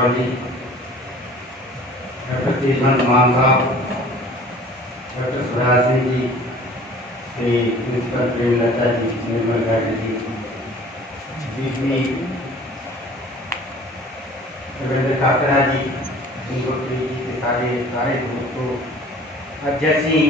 वाली डॉक्टर केशवन मान साहब doctor Swaraj Singh ji Shri principal Premlata ji Nirmal Gadi ji. BP Ravindra काकरा जी इनको प्रीति के सारे सारे दोस्तों अध्यक्ष जी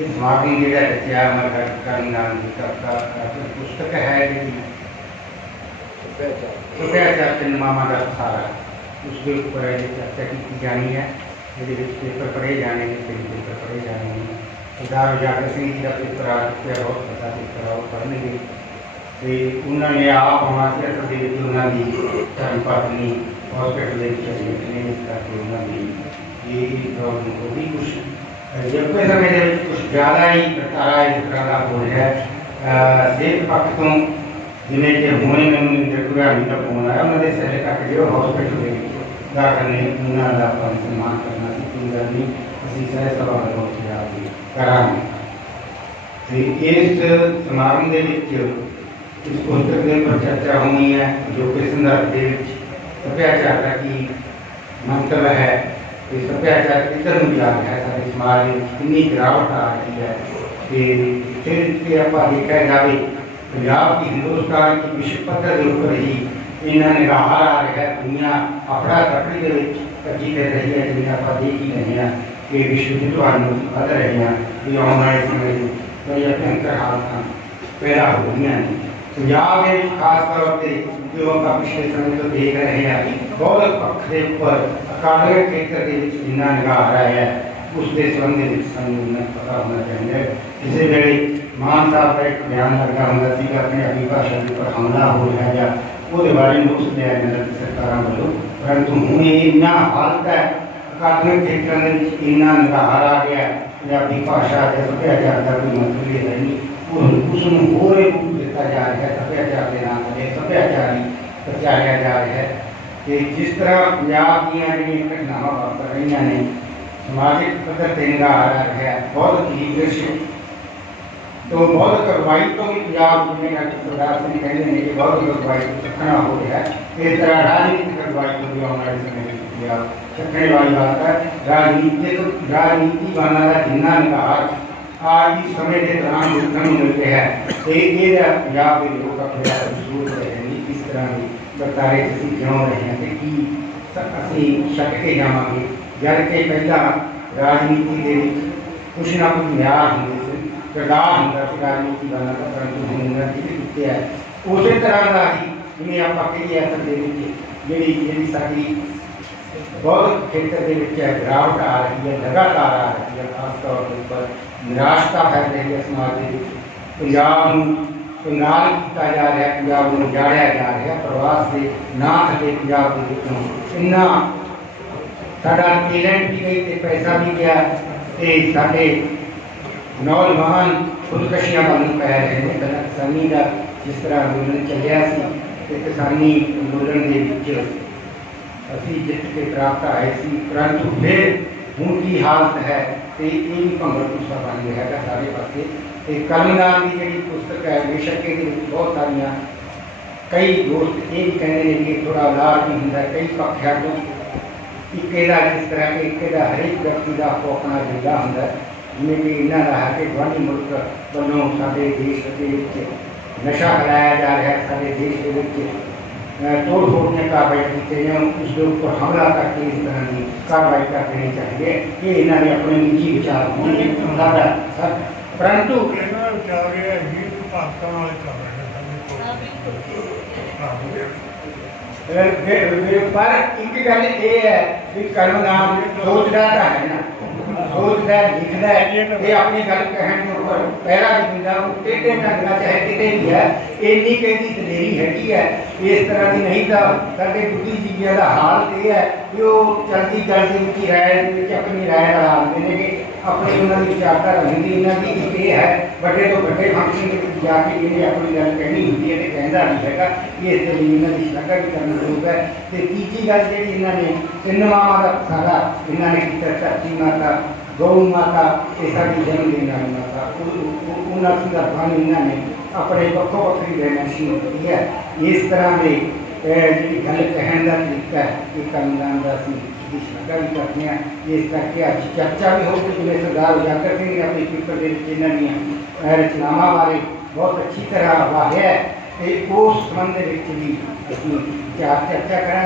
इस भावी जेड़ा रचया मगर करनाम जी का पुस्तक है जी। कृपया चार। मामा का सारा। ਦਾ ਸਾਰਾ ਉਸ ਦੇ ਉੱਪਰ ਇਹ ਚਰਚਾ ਕੀਤੀ ਜਾਣੀ ਹੈ ਜਿਹਦੇ ਵਿੱਚ ਪੇਪਰ ਪੜ੍ਹੇ ਜਾਣੇ ਨੇ ਤਿੰਨ ਪੇਪਰ ਪੜ੍ਹੇ ਜਾਣੇ ਨੇ ਸਰਦਾਰ ਉਜਾਗਰ ਸਿੰਘ ਜੀ ਦਾ ਪੇਪਰ ਆ ਚੁੱਕਿਆ ਬਹੁਤ ਵੱਡਾ ਪੇਪਰ ਆ ਉਹ ਪੜ੍ਹਨਗੇ ਤੇ ਉਹਨਾਂ ਨੇ ਆਪ ਆਉਣਾ ਸੀ ਅਸਲ ਦੇ ਵਿੱਚ ਉਹਨਾਂ ਦੀ ਧਰਮ ਪਤਨੀ ਹਸਪੀਟਲ ਦੇ ਵਿੱਚ ਐਡਮਿਟ ਨੇ ਇਸ ਕਰਕੇ ਉਹਨਾਂ ਦੀ ਇਹ ਪ੍ਰੋਬਲਮ ਹੋ ਗਈ ਕੁਛ ਅਹ ਜਦ ਸਮੇਂ ਦੇ ਵਿੱਚ ਕੁਝ ਜ਼ਿਆਦਾ ਹੀ ਪ੍ਰਕਾਰਾ ਇਸ ਤਰ੍ਹਾਂ ਦਾ ਹੋ ਰਿਹਾ ਹੈ ਅਹ ਸਿਹਤ ਪੱਖ ਤੋਂ ದಿನಕ್ಕೆ ಮೂರನೇ ನಮ್ಮ ಡಾಕ್ಟರ್ಗೆ ಅಡ್ಡ ಫೋನ್ ಆಮೇಲೆ ಸರಿ ಹಾಕಿದ್ರು ಹಾಸ್ಪಿಟ್ಲ್ಗೆ ದಾಖಲೆ ಮುನ್ನಾದ ಮಾತನ್ನ ಸಿಕ್ಕಿಂದಲ್ಲಿ ಸೀಸರೆ ಸವಾಲು ಹೋಗ್ತಿದ್ದಾರೆ ಕರಾಮಿ इस समारोह के इस पुस्तक के पर चर्चा होनी है, जो कि संदर्भ के सभ्याचार का की मंतव है कि सभ्याचार किधर मिलान है, सारे समाज में कितनी गिरावट आ रही है कि फिर आप देखा जाए ਕੀ ਮੰਤਵ ਹੈ ਤੇ ਸੱਭਿਆਚਾਰ ਕਿੱਧਰ ਨੂੰ ਜਾ ਰਿਹਾ ਹੈ ਸਾਡੇ ਸਮਾਜ ਵਿੱਚ ਕਿੰਨੀ ਗਿਰਾਵਟ ਆ ਰਹੀ ਹੈ ਤੇ ਫਿਰ ਤੇ ਆਪਾਂ ਦੇਖਿਆ ਜਾਵੇ ਪੰਜਾਬ ਦੀ ਹਿੰਦੁਸਤਾਨ ਦੀ ਵਿਸ਼ਵ ਪੱਧਰ ਦੇ ਉੱਪਰ ਹੀ ਇਹਨਾਂ ਨਿਗਾਹਾਂ ਆ ਰਿਹਾ ਹੈ ਦੁਨੀਆ ਆਪਣਾ ਤਕੜੀ ਦੇ ਵਿੱਚ ਕੱਜੀ ਕਰ ਰਹੀ ਹੈ ਜਿਵੇਂ ਆਪਾਂ ਦੇਖ ਹੀ ਰਹੇ ਹਾਂ ਕਿ ਵਿਸ਼ਵ ਦੀ ਤੁਹਾਨੂੰ ਵੱਧ ਰਹੇ ਹਾਂ ਕਿ ਆਉਣ ਵਾਲੇ ਸਮੇਂ ਵਿੱਚ ਬੜੀਆਂ ਭਿਆਨਕ ਹਾਲਤਾਂ ਪੈਦਾ ਹੋ ਰਹੀਆਂ ਨੇ ਪੰਜਾਬ ਦੇ ਵਿੱਚ ਖਾਸ ਤੌਰ ਤੇ ਜੋ ਆਪਾਂ ਪਿਛਲੇ ਸਮੇਂ ਤੋਂ ਦੇਖ ਰਹੇ ਹਾਂ ਬਹੁਤ ਪੱਖ ਦੇ ਉੱਪਰ ਅਕਾਦਮਿਕ ਖੇਤਰ ਦੇ ਵਿੱਚ ਜਿੰਨਾ ਨਿਗਾਹ ਆ ਰਿਹਾ ਹੈ ਉਸ ਦੇ ਸੰਬੰਧ ਦੇ ਵਿੱਚ ਸਾਨੂੰ ਇੰਨਾ ਪਤਾ ਹੋਣਾ ਚਾਹੀਦਾ ਹੈ ਕਿਸੇ ਵੇਲੇ ਮਾਨ ਸਾਹਿਬ ਦਾ ਇੱਕ ਬਿਆਨ ਲੱਗਾ ਹੁੰਦਾ ਸੀ ਕਿ ਆਪਣੀ ਆਪਣੀ ਭਾਸ਼ਾ ਦੇ ਉੱਪਰ ਹਮਲਾ ਹੋ ਰਿਹਾ ਜਾਂ ਉਹਦੇ ਬਾਰੇ ਨੋਟਿਸ ਲਿਆ ਜਾਂਦਾ ਸੀ ਸਰਕਾਰਾਂ ਵੱਲੋਂ ਪਰੰਤੂ ਹੁਣ ਇਹ ਇੰਨਾ ਹਾਲਤ ਹੈ ਅਕਾਦਮਿਕ ਖੇਤਰਾਂ ਦੇ ਵਿੱਚ ਇੰਨਾ ਨਿਗਾਹ ਆ ਗਿਆ ਹੈ, ਪੰਜਾਬੀ ਭਾਸ਼ਾ ਤੇ ਸੱਭਿਆਚਾਰ ਦਾ ਕੋਈ ਮਤਲਬ ਹੀ ਹੈ ਨਹੀਂ ਉਹ ਉਸ ਨੂੰ ਹੋਰ ਹੀ ਰੂਪ ਦਿੱਤਾ ਜਾ ਰਿਹਾ ਹੈ ਸੱਭਿਆਚਾਰ ਦੇ ਨਾਮ ਤੇ ਸੱਭਿਆਚਾਰ ਹੀ ਪ੍ਰਚਾਰਿਆ ਜਾ ਰਿਹਾ ਹੈ ਤੇ ਜਿਸ ਤਰ੍ਹਾਂ ਪੰਜਾਬ ਦੀਆਂ ਜਿਹੜੀਆਂ ਘਟਨਾਵਾਂ ਵਾਪਰ ਰਹੀਆਂ ਨੇ सामाजिक है ನಿರಾಹಾರಕ್ಕೆ ಬೌದ್ಧ ಲೀಡರ್ಶಿಪ್ तो बौद्ध कार्रवाई तो भी पंजाब में हमने सरदार से कह देने की बौद्ध कार्रवाई खड़ा तो हो गया। इस तरह राजनीतिक कार्रवाई को तो भी हमारे समय में किया छठने वाली बात है, राजनीति तो राजनीति बना रहा जिन्ना ने कहा, आज इस समय के दौरान तमाम विक्रम मिलते हैं तो ये पंजाब के लोग अपने ज़रूर रहेंगे किस तरह की बता रहे किसी क्यों रहे हैं कि असि शक के जामांगे જ્યારે તે राजनीति રાજનીતિ कुछ ना कुछ न्याय होंगे होंगे परंतु है। उस तरह का ही जिन्हें आप कही जी जी साड़ी बहुत खेतर के गिरावट आ रही है, लगातार आ रही है खास तौर के उपर निराशता फैल रही है समाज के पंजाब किया जा रहा पंजाब उजाड़िया जा रहा प्रवास ना पंजाब के इन्ना ਸਾਡਾ ਟੈਲੈਂਟ ਵੀ ਗਈ ਤੇ ਪੈਸਾ ਵੀ ਗਿਆ ਤੇ ਸਾਡੇ ਨੌਜਵਾਨ ਖੁਦਕਸ਼ੀਆਂ ਵੱਲ ਨੂੰ ਪੈ ਰਹੇ ਨੇ ਪਹਿਲਾਂ ਕਿਸਾਨੀ ਦਾ ਜਿਸ ਤਰ੍ਹਾਂ ਅੰਦੋਲਨ ਚੱਲਿਆ ਸੀ ਤੇ ਕਿਸਾਨੀ ਅੰਦੋਲਨ ਦੇ ਵਿੱਚ ਅਸੀਂ ਜਿੱਤ ਕੇ ਪ੍ਰਾਪਤ ਆਏ ਸੀ ਪਰੰਤੂ ਫਿਰ ਹੁਣ ਕੀ ਹਾਲਤ ਹੈ ਤੇ ਇਹ ਵੀ ਭੰਗੜ ਪੁੱਛਾ ਬਣ ਗਿਆ ਹੈਗਾ ਸਾਰੇ ਪਾਸੇ ਤੇ ਕਲਮਦਾਨ ਦੀ ਜਿਹੜੀ ਪੁਸਤਕ ਹੈ ਬੇਸ਼ੱਕ ਇਹਦੇ ਵਿੱਚ ਬਹੁਤ ਸਾਰੀਆਂ ਕਈ ਦੋਸਤ ਇਹ ਵੀ ਕਹਿੰਦੇ ਨੇ ਕਿ ਥੋੜਾ ਲਾਰ ਵੀ ਹੁੰਦਾ ਕਈ ਪੱਖ ਹੈ ਤੋਂ ਇੱਕ ਇਹਦਾ ਜਿਸ ਤਰ੍ਹਾਂ ਕਿ ਇੱਕ ਇਹਦਾ ਹਰੇਕ ਵਿਅਕਤੀ ਦਾ ਆਪੋ ਆਪਣਾ ਏਜੰਡਾ ਹੁੰਦਾ ਹੈ। ਜਿਵੇਂ ਕਿ ਇਹਨਾਂ ਦਾ ਹੈ ਕਿ ਗਵਾਂਢੀ ਮੁਲਕ ਵੱਲੋਂ ਸਾਡੇ ਦੇਸ਼ ਦੇ ਵਿੱਚ ਨਸ਼ਾ ਫੈਲਾਇਆ ਜਾ ਰਿਹਾ ਹੈ ਸਾਡੇ ਦੇਸ਼ ਦੇ ਵਿੱਚ ਅਹ, ਤੋੜ ਫੋੜ ਦੀਆਂ ਕਾਰਵਾਈ ਕੀਤੇ ਜਾਂ ਉਸ ਦੇ ਉੱਪਰ ਹਮਲਾ ਕਰਕੇ ਇਸ ਤਰ੍ਹਾਂ ਦੀ ਕਾਰਵਾਈ ਕਰ ਦੇਣੀ ਚਾਹੀਦੀ ਹੈ ਇਹ ਇਹਨਾਂ ਦੇ ਆਪਣੇ ਨਿੱਜੀ ਵਿਚਾਰ ਹੋਣਗੇ ਸਾਡਾ ਸਰ ਪਰੰਤੂ ਇਹਨਾਂ ਵਿਚਾਰ ਇਹ ਹੈ ਕਿ ਭਾਰਤਾਂ ਵਾਲੇ ਚੱਲ ਰਹੇ ਨੇ ਸਾਡੇ ਕੋਲ ਅਹ, ਫਿਰ- ਫਿਰ ਪਰ ਇੱਕ ਗੱਲ ਇਹ ਹੈ ਵੀ ਕਰਮਨਾਮ ਸੋਚਦਾ ਤਾਂ ਹੈ ਨਾ ਸੋਚਦਾ ਹੈ, ਲਿਖਦਾ ਹੈ ਇਹ ਆਪਣੀ ਗੱਲ ਕਹਿਣ ਦੇ ਉੱਪਰ ਪਹਿਰਾ ਵੀ ਦਿੰਦਾ ਉਹ ਟੇਢੇ ਢੰਗ ਨਾਲ ਚਾਹੇ ਕਿਤੇ ਵੀ ਹੈ ਇੰਨੀ ਕਹਿੰਦੀ ਦਲੇਰੀ ਹੈਗੀ ਹੈ ਇਸ ਤਰ੍ਹਾਂ ਦੀ ਨਹੀਂ ਤਾਂ ਸਾਡੇ ਬੁੱਧੀਜੀਵੀਆਂ ਦਾ ਹਾਲ ਇਹ ਹੈ ਕਿ ਉਹ ਚਲਦੀ ਗੱਲ ਦੇ ਵਿੱਚ ਹੀ ਵਿੱਚ ਆਪਣੀ ਰਾਏ ਲਗਾਉਂਦੇ ਨੇ ਕਿ ਆਪਣੀ ਉਹਨਾਂ ਦੀ ਵਿਚਾਰਧਾਰਾ ਹੁੰਦੀ ਇਹਨਾਂ ਦੀ ਇੱਕ ਇਹ ਹੈ, ਵੱਡੇ ਤੋਂ ਵੱਡੇ ਫੰਕਸ਼ਨ ਦੇ ਵਿੱਚ ਜਾ ਕੇ ਇਹਨੇ ਆਪਣੀ ਗੱਲ ਕਹਿਣੀ ਹੁੰਦੀ ਹੈ ਤੇ ਕਹਿੰਦਾ ਨਹੀਂ ਹੈਗਾ ਇਸ ਦੇ ਲਈ ਇਹਨਾਂ ਦੀ ਸ਼ਲਾਘਾ ਵੀ ਕਰਨੀ ਜ਼ਰੂਰ ਹੈ। ਤੇ ਤੀਜੀ ਗੱਲ ਜਿਹੜੀ ਇਹਨਾਂ ਨੇ, ਤਿੰਨ ਮਾਵਾਂ ਦਾ ਸਾਰਾ ਇਹਨਾਂ ਨੇ ਕੀਤਾ ਧਰਤੀ ਮਾਤਾ गौ माता ऐसा की जन्म देना माता। उन्ना सीधा पानी अपने बखो पक्षी रहना शुरू होती है? इस तरह के जी गल कहने का तरीका है एक अनुदान राशि की श्रद्धा भी करते हैं इस करके अच्छी चर्चा भी होगी जिन्हें सरदार उजागर सिंह ने अपने पेपर के इन्हों रचनावान बारे बहुत अच्छी तरह वाहिया है। तो उस संबंध भी अपनी चर्चा करा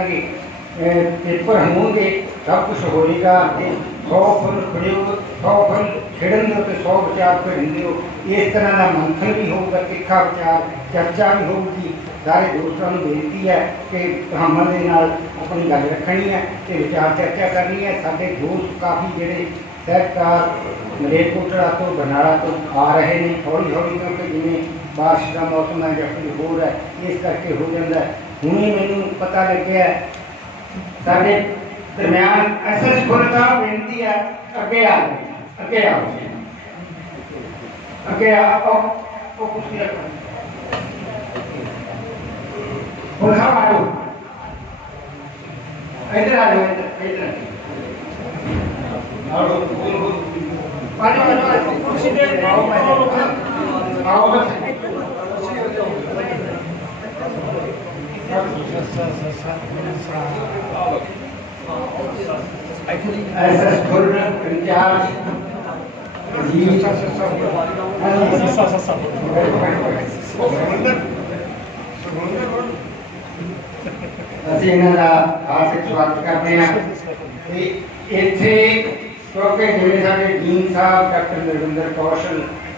पेपर होंगे ਸੰਬੰਧ ਦੇ ਵਿੱਚ ਵੀ ਅਸੀਂ ਚਾਰ ਚਰਚਾ ਕਰਾਂਗੇ ਅਹ, ਪੇਪਰ ਹੋਣਗੇ ਸਭ ਕੁਝ ਹੋਏਗਾ ਤੇ 100 ਫੁੱਲ ਖੜਿਓ 100 ਫੁੱਲ ਖਿੜਨ ਦੇ ਉੱਤੇ 100 ਵਿਚਾਰ ਖਿੜਨ ਦਿਓ ਇਸ ਤਰ੍ਹਾਂ ਦਾ ਮੰਥਨ ਵੀ ਹੋਊਗਾ ਤਿੱਖਾ ਵਿਚਾਰ ਚਰਚਾ ਵੀ ਹੋਊਗੀ ਸਾਰੇ ਦੋਸਤਾਂ ਨੂੰ ਬੇਨਤੀ ਹੈ ਕਿ ਹਮਨ ਦੇ ਨਾਲ ਆਪਣੀ ਗੱਲ ਰੱਖਣੀ ਹੈ ਤੇ ਵਿਚਾਰ ਚਰਚਾ ਕਰਨੀ ਹੈ ਸਾਡੇ ਦੋਸਤ ਕਾਫੀ ਜਿਹੜੇ ਸਹਿਕਾਰ ਮਲੇਰਕੋਟਲਾ ਤੋਂ ਬਰਨਾਲਾ ਤੋਂ ਆ ਰਹੇ ਨੇ ਹੌਲੀ ਹੌਲੀ ਕਿਉਂਕਿ ਜਿਵੇਂ ਬਾਰਿਸ਼ ਦਾ ਮੌਸਮ ਹੈ ਜਾਂ ਕੋਈ ਹੋਰ ਹੈ ਇਸ ਕਰਕੇ ਹੋ ਜਾਂਦਾ ਹੈ ਹੁਣੇ ਮੈਨੂੰ ਪਤਾ ਲੱਗਿਆ ਹੈ, ਸਾਡੇ દરમિયાન અસંસ્ફુરતા વિનંતી અગે આવો અગે આવો અગે આવો ઓ કુસ્તી રખો ઓળખા વાળો इधर आ जाओ इधर इधर आओ पानी पानी कुर्सी पे आओ आओ बस कुर्सी पे आओ ਆਓ ਆਓ ਬਸ ਐਸਐਸ ਗੁਰਦਾ ਇੰਚਾਰਜ ਜੀ ਸੁਖਵਿੰਦਰ ਸੁਖਵਿੰਦਰ ਕੋਲ ਅਸੀਂ ਇਹਨਾਂ ਦਾ ਹਾਰਦਿਕ ਸਵਾਗਤ ਕਰਦੇ ਹਾਂ ਤੇ ਇੱਥੇ ਕਿਉਂਕਿ ਜਿਵੇਂ ਸਾਡੇ ਡੀਨ ਸਾਹਿਬ ਡਾਕਟਰ ਨਰਿੰਦਰ ਕੌਸ਼ਲ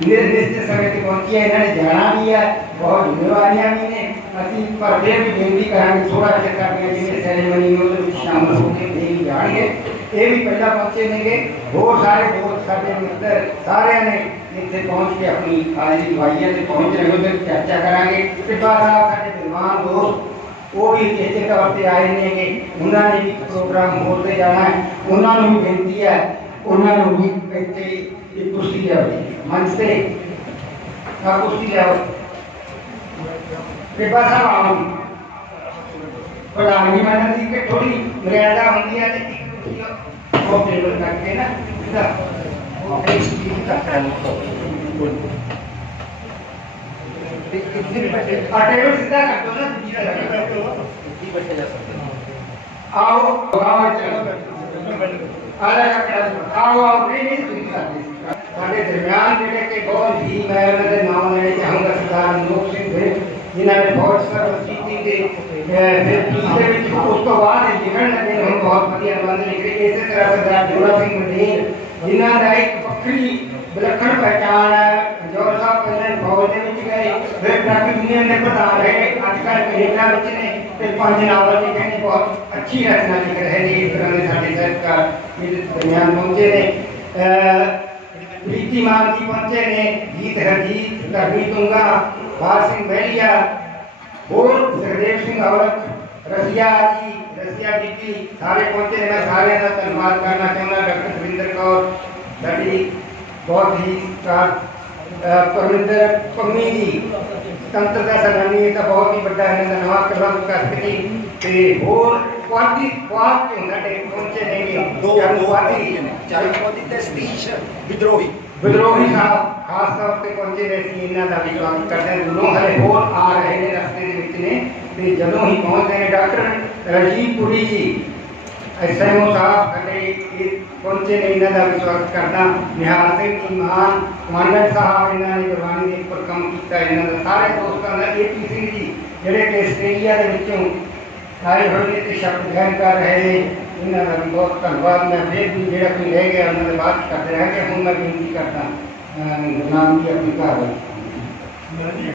निर्दिष्ट समय पहुँची है इन्होंने जाना भी है बहुत जिम्मेवारियाँ ने असी पर फिर भी बेनती करा थोड़ा चेक कर दिया जिन्हें सैरेमनी में शामिल होकर नहीं जाएँगे ये भी पहला पहुँचे ने बहुत सारे बहुत सारे मित्र सारे ने इतने पहुँच के अपनी आज दवाइयाँ पहुँच रहे हैं चर्चा करा कृपा साहब सामान दोस्त, वो भी चेचे तौर पर आए हैं कि उन्होंने भी प्रोग्राम होते जाना है। उन्होंने भी बेनती है। ਹਾਜ਼ਰੀ ਦਵਾਈ ਹੈ ਤੇ ਪਹੁੰਚ ਰਹੇ ਉਹਦੇ ਵਿੱਚ ਚਰਚਾ ਕਰਾਂਗੇ ਟਿੱਬਾ ਸਾਹਿਬ ਸਾਡੇ ਮਹਿਮਾਨ ਦੋਸਤ ਉਹ ਵੀ ਇਸੇ ਤੌਰ ਤੇ ਆਏ ਨੇਗੇ ਉਹਨਾਂ ਨੇ ਵੀ ਪ੍ਰੋਗਰਾਮ ਹੋਰ ਤੇ ਜਾਣਾ ਹੈ ਉਹਨਾਂ ਨੂੰ ਵੀ ਬੇਨਤੀ ਹੈ ਉਹਨਾਂ ਨੂੰ ਵੀ ਇੱਥੇ ਇੱਕ ਕੁਰਸੀ ਲਿਆਓ ਮੰਚ ਤੇ ਆ ਕੁਰਸੀ ਲਿਆਓ ਟਿੱਬਾ ਸਾਹਿਬ ਆਓ ਪ੍ਰਧਾਨ ਜੀ ਮੈਡਮ ਜੀ ਕਿ ਥੋੜੀ ਮਰਿਆਦਾ ਹੁੰਦੀ ਹੈ ਤੇ ਇੱਕ ਕੁਰਸੀ ਉਹ ਟੇਬਲ ਕਰਕੇ ਨਾ ਇਹਦਾ ਉਹ ਇੱਕ ਚੀਜ਼ ਕਰਤਾ ਆ ਟੇਬਲ ਸਿੱਧਾ ਕਰ ਦੋ ਨਾ ਦੂਜੀ ਤਰ੍ਹਾਂ ਆਓ ਗਾਵਾਂ ਚ ਆਲਾ ਕੱਟਾ ਆਓ ਆਓ ਨਹੀਂ ਨਹੀਂ ਤੁਸੀਂ ਕਰਦੇ ਸਾਡੇ ਦਰਮਿਆਨ ਜਿਹੜੇ ਕਿ ਬਹੁਤ ਹੀ ਮੈਂ ਉਹਨਾਂ ਦੇ ਨਾਮ ਲੈਣੇ ਚਾਹੂੰਗਾ ਸਰਦਾਰ ਮਨੋਜ ਸਿੰਘ ਦੇ ਜਿਨ੍ਹਾਂ ਨੇ ਬਹੁਤ ਸਰਵਿਸ ਕੀਤੀ ਤੇ ਅਹ, ਫਿਰ ਪੁਲਿਸ ਦੇ ਵਿੱਚ ਉਸ ਤੋਂ ਬਾਅਦ ਇਹ ਲਿਖਣ ਲੱਗੇ ਨੇ ਹੁਣ ਬਹੁਤ ਵਧੀਆ ਨਿਬੰਧ ਲਿਖ ਰਹੇ ਇਸੇ ਤਰ੍ਹਾਂ ਸਰਦਾਰ ਜੋੜਾ ਸਿੰਘ ਮੰਡੇਰ ਜਿਨ੍ਹਾਂ ਦਾ ਇੱਕ ਵੱਖਰੀ ਵਿਲੱਖਣ ਪਹਿਚਾਣ ਹੈ ਜੋਰ ਸਾਹਿਬ ਪਹਿਲਾਂ ਫੌਜ ਦੇ ਵਿੱਚ ਗਏ ਫਿਰ ਟਰੱਕ ਯੂਨੀਅਨ ਦੇ ਪ੍ਰਧਾਨ ਰਹੇ ਅੱਜ ਕੱਲ੍ਹ ਕੈਨੇਡਾ ਵਿੱਚ ਨੇ ਤੇ ਪੰਜ ਨਾਵਲ ਲਿਖੇ ਨੇ ਬਹੁਤ ਅੱਛੀ ਰਚਨਾ ਲਿਖ ਰਹੇ ਨੇ ਇਸ ਤਰ੍ਹਾਂ ਦੇ ਸਾਡੇ ਸਾਹਿਤਕਾਰ ਇਹਦੇ ਦਰਮਿਆਨ ਪਹੁੰਚੇ ਨੇ ਅਹ, ਪ੍ਰੀਤੀ ਮਾਨ ਜੀ ਪਹੁੰਚੇ ਨੇ ਗੀਤ ਹਰਜੀਤ ਕਰਨੀ ਤੁੰਗਾ ਬਾਲ ਸਿੰਘ ਬਹਿਲੀਆ ਹੋਰ ਸਰਦੇਵ ਸਿੰਘ ਔਰਤ ਰਸੀਆ ਜੀ ਰਸੀਆ ਬੀਬੀ ਸਾਰੇ ਪਹੁੰਚੇ ਨੇ ਮੈਂ ਸਾਰਿਆਂ ਦਾ ਧੰਨਵਾਦ ਕਰਨਾ ਚਾਹੁੰਦਾ ਡਾਕਟਰ ਸੁਰਿੰਦਰ ਕੌਰ ਸਾਡੀ ਬਹੁਤ ਹੀ ਸਤਿਕਾਰ ਅਹ, ਪਰਮਿੰਦਰ ਪੰਮੀ ਜੀ ਤੰਤਰ ਦਾ ਸੈਲਾਨੀ ਇਹ ਤਾਂ ਬਹੁਤ ਹੀ ਵੱਡਾ ਇਹਨਾਂ ਦਾ ਨਵਾਂ ਕਲਮ ਕਰਕੇ ਤੇ ਹੋਰ ਕੁਆਂਟੀ ਕੁਆਂਟੀ ਹੁੰਦਾ ਦੇ ਪਹੁੰਚੇ ਨੇ ਦੋ ਦੋ ਪਾਰਟੀ ਨੇ ਚਾਰ ਪਾਰਟੀ ਤੇ ਸਤੀਸ਼ ਵਿਦਰੋਹੀ ਵਿਦਰੋਹੀ ਸਾਹਿਬ ਖਾਸ ਤੌਰ ਤੇ ਪਹੁੰਚੇ ਨੇ ਸੀ ਇਹਨਾਂ ਦਾ ਵੀ ਸਵਾਗਤ ਕਰਦੇ ਹਾਂ ਦੋਨੋਂ ਹਲੇ ਹੋਰ ਆ ਰਹੇ ਨੇ ਰਸਤੇ ਦੇ ਵਿੱਚ ਨੇ ਤੇ ਜਦੋਂ ਹੀ ਪਹੁੰਚਦੇ ਨੇ ਡਾਕਟਰ ਰਜੀਵ ਪੁਰੀ ਜੀ ਐਸਐਮਓ ਸਾਹਿਬ ਸਾਡੇ ਇਹ ਪਹੁੰਚੇ ਨੇ ਇਹਨਾਂ ਦਾ ਵੀ ਸਵਾਗਤ ਕਰਦਾ ਨਿਹਾਲ ਸਿੰਘ ਜੀ ਮਹਾਨ ਕਮਾਂਡਰ ਸਾਹਿਬ ਇਹਨਾਂ ਨੇ ਗੁਰਬਾਣੀ ਦੇ ਉੱਪਰ ਕੰਮ ਕੀਤਾ ਇਹਨਾਂ ਦਾ ਸਾਰੇ ਦੋਸਤਾਂ ਦਾ ਏਪੀ ਸਿੰਘ ਜੀ ਜਿਹੜੇ ਕਿ ਆਸਟ੍ਰੇਲੀਆ ਦੇ ਵਿੱਚੋਂ ਆਏ ਹੋਏ ਨੇ ਤੇ ਸ਼ਬਦ ਗ੍ਰਹਿਣ ਕਰ ਰਹੇ ਨੇ ਇਹਨਾਂ ਦਾ ਵੀ ਬਹੁਤ ਧੰਨਵਾਦ ਮੈਂ ਫਿਰ ਵੀ ਜਿਹੜਾ ਕੋਈ ਰਹਿ ਗਿਆ ਉਹਨਾਂ ਦੇ ਬਾਅਦ ਕਰਦੇ ਰਹਾਂਗੇ ਹੁਣ ਮੈਂ ਬੇਨਤੀ ਕਰਦਾ ਅਹ, ਗੁਰੂ ਨਾਨਕ ਜੀ ਆਪਣੀ ਘਰ